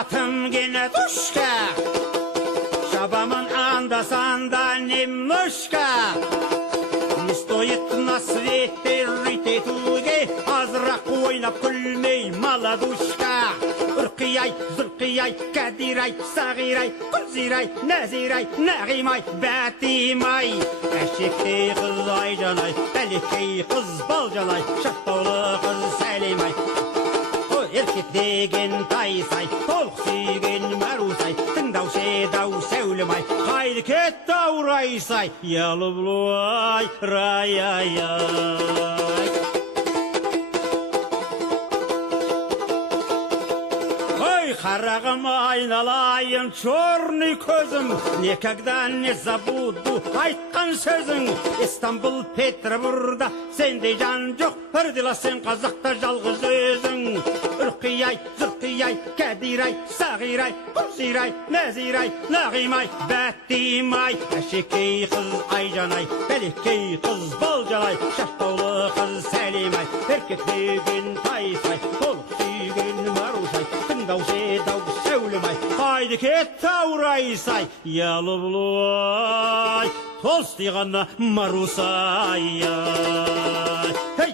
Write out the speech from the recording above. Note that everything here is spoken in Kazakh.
Atım gene tuşka, şabamın anda sanda немножко. Не стоит на свете жить и туге, азырақ ойнап күлмей молодушка. Үрқияй, зұрқияй, кәдирай, сағирай, күлзирай, нәзирай, нәғимай, бәтимай. Әшекей қыз айжанай, бәлекей қыз балжанай, шаттаулы қыз сәлемай. Еркек деген тайсай, толық сүйген мәрусай, тыңдаушы дау сәулемай, қайды кетті аурайсай, ялыблуай, рай-ай-ай. Ой, қарағым айналайын, черный көзім, никогда не забуду айтқан сөзің. Истанбул, Петербурда сендей жан жоқ, бірдела сен қазақта жалғыз өзің. Үрқияй, зұрқияй, кәдирай, сағирай, күлзирай, нәзирай, нағимай, бәтимай. Әшекей қыз айжанай, бәлекей қыз балжанай, шаштаулы қыз сәлемай. Еркек деген тайсай, толық сүйген марусай, тыңдаушы дау сәулемай, қайды кетті аурайсай, ялыблуай, толстиғанна марусай. Хей!